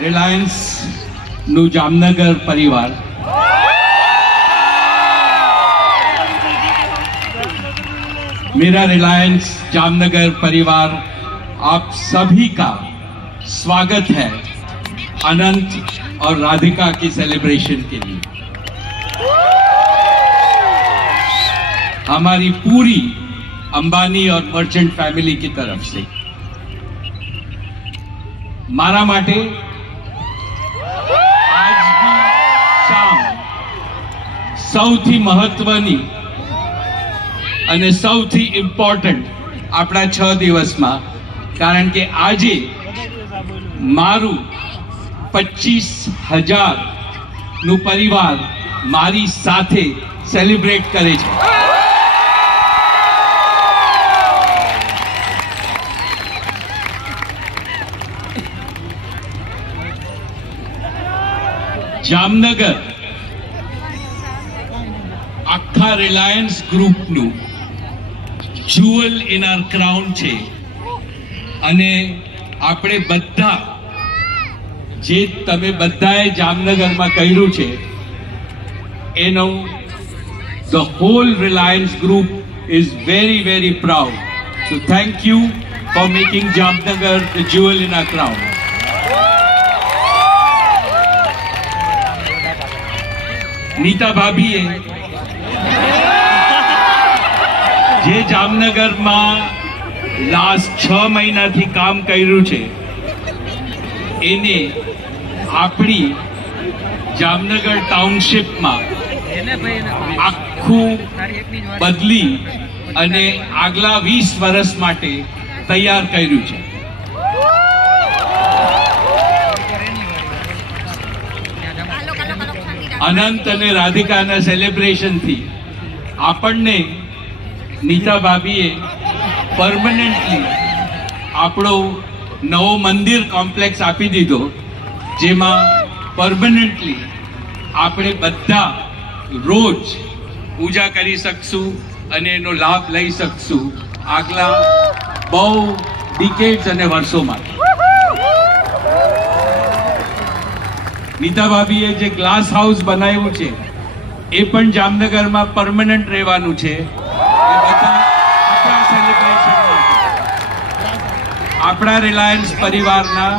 Reliance નું જામનગર પરિવાર मेरा रिलायंस जामनगर परिवार आप सभी का स्वागत है अनंत और राधिका की सेलिब्रेशन के लिए। हमारी पूरी अंबानी और मर्चेंट फैमिली की तरफ से मारा माटे आज की शाम सौथी महत्वनी અને સૌથી ઇમ્પોર્ટન્ટ આપણા 6 દિવસમાં, કારણ કે આજે મારું 25,000 નું પરિવાર મારી સાથે સેલિબ્રેટ કરે છે। જામનગર આખા રિલાયન્સ ગ્રુપનું જ્યુઅલ ઇન આર ક્રાઉન છે અને આપણે બધા જે તમે બધાએ જામનગરમાં કર્યું છે એનો the whole Reliance group is very very proud. So thank you for making Jamnagar the jewel in our crown. Nita ભાભીએ જે જામનગરમાં લાસ્ટ 6 મહિનાથી કામ કર્યું છે એને આપણી જામનગર ટાઉનશીપમાં આખું બદલી અને આગલા 20 વર્ષ માટે તૈયાર કર્યું છે. અનંત અને રાધિકાના સેલિબ્રેશનથી આપણને નીતા ભાભીએ પરમનન્ટલી આપણો નવો મંદિર કોમ્પ્લેક્સ આપી દીધો, જેમાં પરમનન્ટલી આપણે બધા રોજ પૂજા કરી શકશું અને એનો લાભ લઈ શકશું આગલા બહુ ડિકેડ્સ અને વર્ષોમાં. નીતા ભાભીએ જે ગ્લાસ હાઉસ બનાવ્યું છે એ પણ જામનગરમાં પરમનન્ટ રહેવાનું છે. આપણા રિલાયન્સ પરિવારના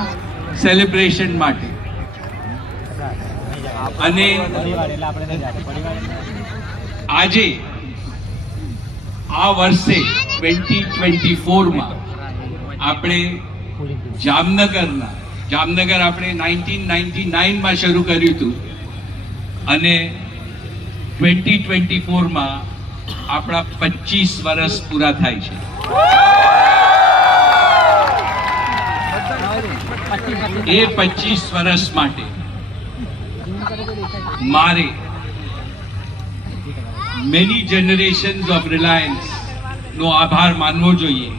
સેલિબ્રેશન માટે. અને આજે આ વર્ષે 2024માં આપણે જામનગર આપણે 1999માં શરૂ કર્યું હતું અને 2024માં આપણા 25 વર્ષ પૂરા થાય છે. એ 25 વર્ષ માટે મારે મેની જનરેશન્સ ઓફ રિલાયન્સ નો આભાર માનવો જોઈએ.